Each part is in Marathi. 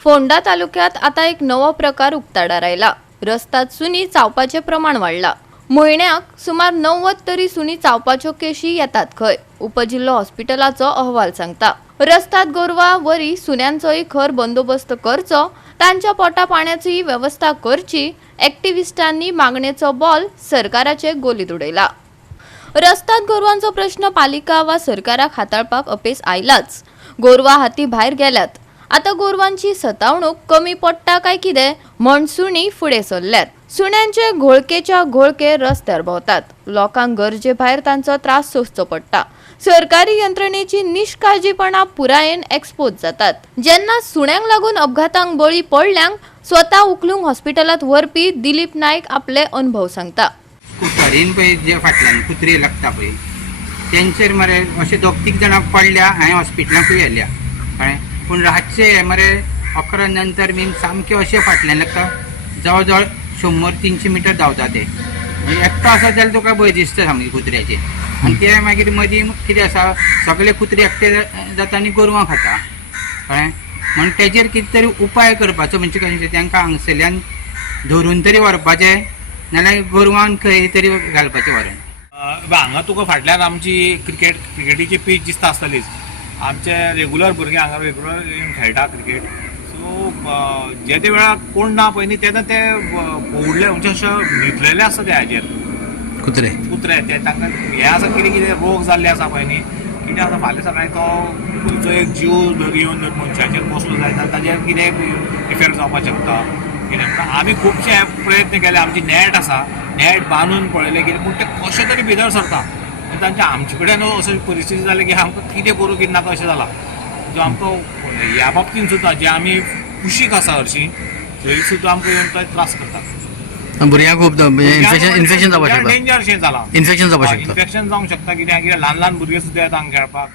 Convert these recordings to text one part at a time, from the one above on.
फोंडा तालुक्यात आता एक नवा प्रकार उक्ताडा राहिला। रस्त्यात सुनी चावपाचे प्रमाण वाढला। म्हयन्याक सुमार 90 तरी सुनी चावपाच्यो केशी येतात खंय, उपजिल्हो हॉस्पिटलाचो अहवाल सांगता। रस्त्यात गोरवा वरी सुन्यांचोय खर बंदोबस्त करचो, तांच्या पोटा पाण्याची व्यवस्था करची, ॲक्टिव्हिस्टांनी मागणेचो बॉल सरकाराचे गोलीत उडयला। रस्त्यात गोरवांचो प्रश्न पालिका वा सरकाराक हाताळपाक अपेस आयलाच। गोरवा हाती भायर गेल्यात। आता गोरवांची सतावणूक कमी पडटा काय कितें म्हण सुणी फुडें सरल्यात। सुण्यांचे घोळकेच्या घोळके रस्त्यार भोंवतात। लोकांक गरजे भायर तांचो त्रास सोंसचो पडटा। सरकारी यंत्रणेची निष्काळजीपणा पुरायेन एक्सपोज जातात। जेन्ना सुण्यांक लागून अपघातांक बळी पडल्यांक स्वता उखलूंक हॉस्पिटलात व्हरपी दिलीप नायक आपले अनुभव सांगता। कुत्रीन पळय जे फाटल्यान कुत्री लागता पळय तेंचेर मरे अशे 2-3 जाणांक पडल्या। हांवें हॉस्पिटलांकूय व्हेल्या कळ्ळें, पूण रातचे मरे 11 नंतर बीन सामके अशे फाटल्यान लागता, जवळ जवळ 100-300 मिटर धांवता ते। म्हणजे एकटो आसा जाल्यार तुका भंय दिसता सामके कुत्र्याचे। आनी ते मागीर मदीं कितें आसा, सगळे कुत्रे एकटे जाता आनी गोरवां खाता कळ्ळें। म्हण तेजेर कितें तरी उपाय करपाचो, म्हणजे कशें तांकां हांगसरल्यान धरून तरी व्हरपाचें, नाल्यार गोरवांक खंय तरी घालपाचें व्हरून। हांगा तुका फाटल्यान आमची क्रिकेटीची पीच दिसता आसतलीच। आमचे रेगुलर भुरगे हांगा रेगुलर खेळटा क्रिकेट। सो जे ते वेळार कोण ना पळय न्ही तेन्ना ते पोवडले म्हणजे अशे न्हिदलेले आसता ते हाजेर कुत्रे ते तांकां हे आसा कितें कितें रोग जाल्ले आसा पळय न्ही, कितें आसा फाल्यां सकाळीं तो खंयचो एक जीव जर येवन जर मनशाचेर बसलो जायत जाल्यार ताजेर कितें इफेक्ट जावपाक शकता कितें। आमी खुबशे प्रयत्न केले, आमची नॅट आसा, नॅट बांदून पळयलें कितें, पूण ते कशें तरी भितर सरता। तांच्या आमचे कडेन अशी परिस्थिती जाली की आमकां कितें करूं कितें नाका अशें जालां। जो आमकां ह्या बाबतीन सुद्दां जे आमी कुशीक आसा हरशीं थंय सुद्दां आमकां येवन तो त्रास करता। भुरग्यांक खूब इन्फेक्शन जावपाक शकता। डेंजरशें जालां, इन्फेक्शन जावपाक शकता। इन्फेक्शन जावंक शकता कित्याक ल्हान भुरगे सुद्दां येता हांगा खेळपाक।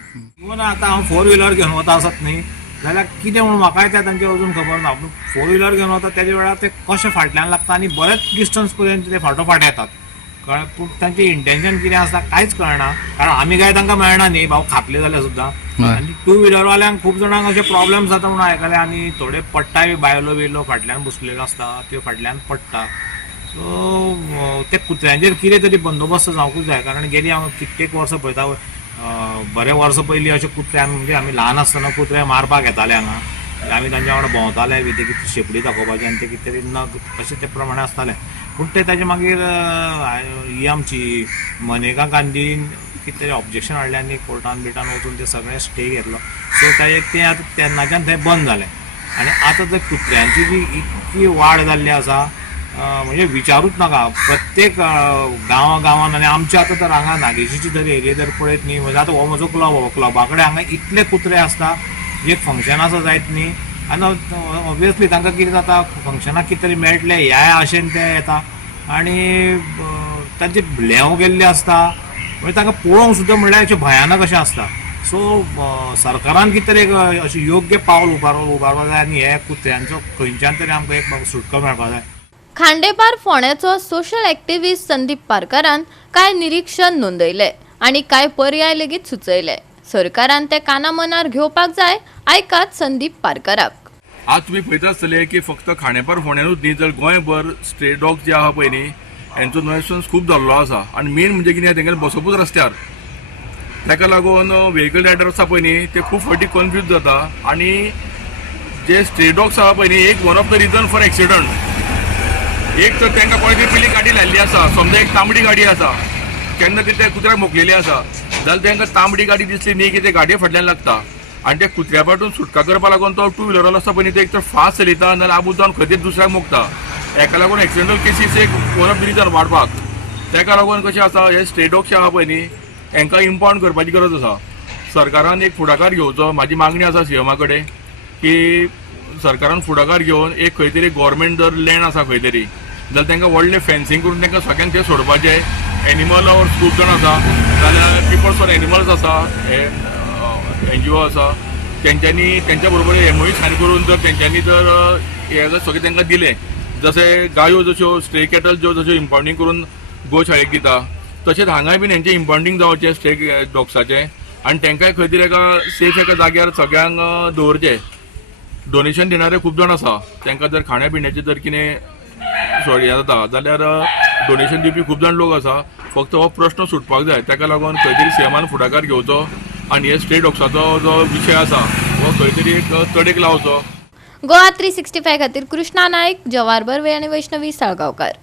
इवन आतां हांव 4 व्हिलर घेवन वता आसत न्ही जाल्यार कितें म्हणून म्हाकाय त्या तांचें अजून खबर ना। पूण 4 व्हिलर घेवन वता तेजे वेळार ते कशें फाटल्यान लागता आनी बरेच डिस्टन्स पर्यंत ते फाटोफाट येतात कळ्ळें। पूण तांचें इंटेन्शन कितें आसता कांयच कळना, कारण आमी काय तांकां मेळना न्ही भाव खातले जाल्यार सुद्दां। आनी 2 व्हिलरवाल्यांक खूब जाणांक अशे प्रॉब्लेम्स जाता म्हणून आयकले, आनी थोडे पडटाय बायलो बियलो फाटल्यान बसलेलो आसता त्यो फाटल्यान पडटा। सो ते कुत्र्यांचेर कितें तरी बंदोबस्त जावंकूच जाय, कारण गेली हांव कित्येक वर्सां पळयता बरे वर्स पयलीं अशे कुत्रे म्हणजे आमी ल्हान आसतना कुत्रे मारपाक येताले हांगा, आमी तांच्या वांगडा भोंवताले बी, ते कितें शेपडी दाखोवपाचें आनी ते कितें तरी नग अशें ते प्रमाणे आसतालें। पूण ते ताजे मागीर ही आमची मनेका गांधीन कितें तरी ऑब्जेक्शन हाडलें आनी कोर्टान बिटान वचून ते सगळें स्टे घेतलो। सो ते आतां तेन्नाच्यान थंय बंद जालें। आनी आतां ते कुत्र्यांची जी इतकी वाड जाल्ली आसा म्हणजे विचारूच नाका। प्रत्येक गांवांत आनी आमच्या आतां तर हांगा नागेशीची जर एरिया जर पळयत न्ही, म्हणजे आतां हो म्हजो क्लबा कडेन हांगा इतले कुत्रे आसता, एक फंक्शन आसा जायत न्ही आनी ऑब्वियसली तांकां कितें जाता, फंक्शनाक कितें तरी मेळटलें ह्या आशेन ते येता आनी तांचे लेव गेल्ले आसता, म्हणजे तांकां पळोवंक सुद्दां म्हणल्यार अशें भयानक अशें आसता। सो सरकारान कितें तरी अशें योग्य पावल उबारपाक जाय आनी हे कुत्र्यांचो खंयच्यान तरी आमकां एक सुटको मेळपाक जाय। खांडेपार फोंड्याचो सोशल ॲक्टिव्हिस्ट संदीप पारकारान काय निरीक्षण नोंदयले आनी काय पर्याय लेगीत सुचयले। सरकारान ते काना मनार घेवपाक जाय, आयकात संदीप पारकाराक। आज तुम्ही पळयता आसतले की फक्त खांडेपार फोंड्यानूच न्ही तर गोंयभर स्ट्रे डॉग्स जे आहा पळय न्ही हेंचो नुयसन्स खूब जाल्लो आसा। आनी मेन म्हणजे कितें तेंगेले बसपूच रस्त्यार, ताका लागून व्हेकल रायडर आसा पळय न्ही ते खूब फावटी कन्फ्यूज जाता। आनी जे स्ट्रे डॉग्स आहा पळय न्ही एक one of the region for accident. एक तर तांकां कोणे तरी पयली गाडी लायल्ली आसा, समजा एक तांबडी गाडी आसा, केन्ना तरी त्या कुत्र्याक मोकलेली आसा जाल्यार तांकां तांबडी गाडी दिसली न्ही की ते गाडये फाटल्यान लागता आनी त्या कुत्र्या पाटून सुटका करपा लागून तो 2 व्हिलर आसा पळय न्ही ते एक तर फास्ट चलयता नाल्यार आबूज जावन खंय तरी दुसऱ्याक मोकता। हेका लागून एक्सिडेंटल केसीस एक वन ऑफ द रिजन वाडपाक। ताका लागून कशें आसा हे स्ट्रे डॉग्स आहा पळय न्ही हांकां इम्पाउंड करपाची गरज आसा। सरकारान एक फुडाकार घेवचो, म्हाजी मागणी आसा सीएमा कडेन की सरकारान फुडाकार घेवन एक खंय तरी गव्हर्मेंट जर लँड आसा खंय तरी जाल्यार तांकां व्हडलें फेन्सिंग करून तांकां सगळ्यांक ते सोडपाचें। एनिमल लवर्स खूब जाण आसा जाल्यार पिपल्स फॉर एनिमल्स आसा, हे NGO आसा, तेंच्यांनी तेंच्या बरोबर एमओयू सायन करून जर तेंच्यांनी जर हे जर सगळें तांकां दिलें, जशें गायो जश्यो स्ट्रे कॅटल ज्यो जश्यो इम्पाउंडींग करून गोशाळेक दिता तशेंच हांगाय बीन हेंचें इम्पाउंडींग जावचें स्ट्रे डॉग्साचें आनी तांकांय खंय तरी एका सेफ एका जाग्यार सगळ्यांक दवरचें। डोनेशन दिणारे खूब जाण आसा तांकां जर खाण्या पिण्याची जर कितें हें जाता जाल्यार डोनेशन दिवपी खूब जाण लोक आसा. फक्त हो प्रश्न सुटपाक जाय. ताका लागून खंय तरी सीएमान फुडाकार घेवचो आनी हे स्ट्रे डॉग्साचो जो विशय आसा हो खंय तरी एक तडेक लावचो. गोवा 365 खातीर कृष्णा नायक, जवाहर बर्वे आनी वैष्णवी साळगांवकार.